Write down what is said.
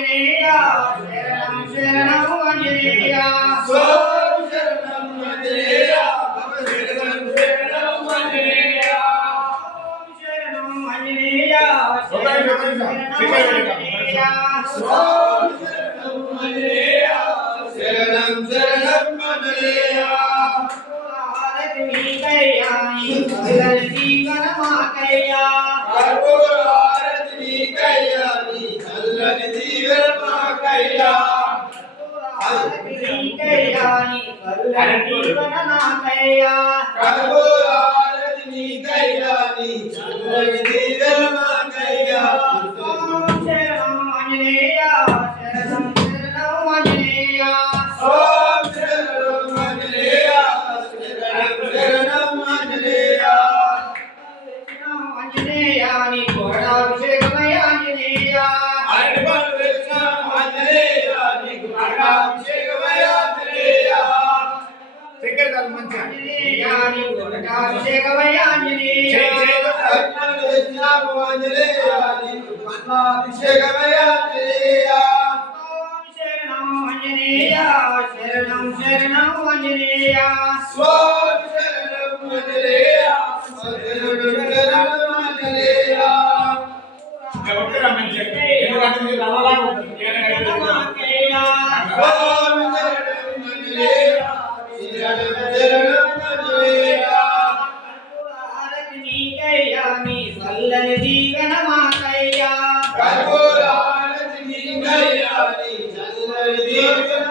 ఆంజనేయ శరణం శరణం ఆంజనేయ స్వామి శరణం ఆంజనేయ శరణం శరణం ఆంజనేయ శరణం ఆంజనేయ స్వామి శరణం ఆంజనేయ శరణం శరణం ఆంజనేయ హారతి నీకయ్యా నీ చల్లని జీవన మాకయ్యా కర్పూర హారతి నీకయ్యా నీ చల్లని జీవన మాకయ్యా హారతి నీకయ్యా నీ చల్లని జీవన నాకయ్యా కర్పూర హారతి నీకయ్యా నీ చల్లని జీవన మాకయ్యా శరణం ఆంజనేయ శరణం శరణం ఆంజనేయ ఓం శరణం ఆంజనేయ శరణం శరణం ఆంజనేయ ఆంజనేయ నీ కోడాభిషేకమయ ఆంజనేయ అర్పణ కృష్ణం ఆంజనేయ నీకు అభిషేకమయ ఆంజనేయ శంకర్ మంచి ఆంజనేయ నీ కోడాభిషేకమయ ఆంజనేయ అర్పణ కృష్ణం ఆంజనేయ నీకు అభిషేకమయ ఆంజనేయ శరణం ఆంజనేయ శరణం శరణం ఆంజనేయ స్వామి శరణం ఆంజనేయ శరణం శరణం ఆంజనేయ స్వామి శరణం ఆంజనేయ శరణం శరణం ఆంజనేయ హారతి నీకయ్యా నీ చల్లని జీవన మాకయ్యా కర్పూర హారతి నీకయ్యా నీ చల్లని జీవన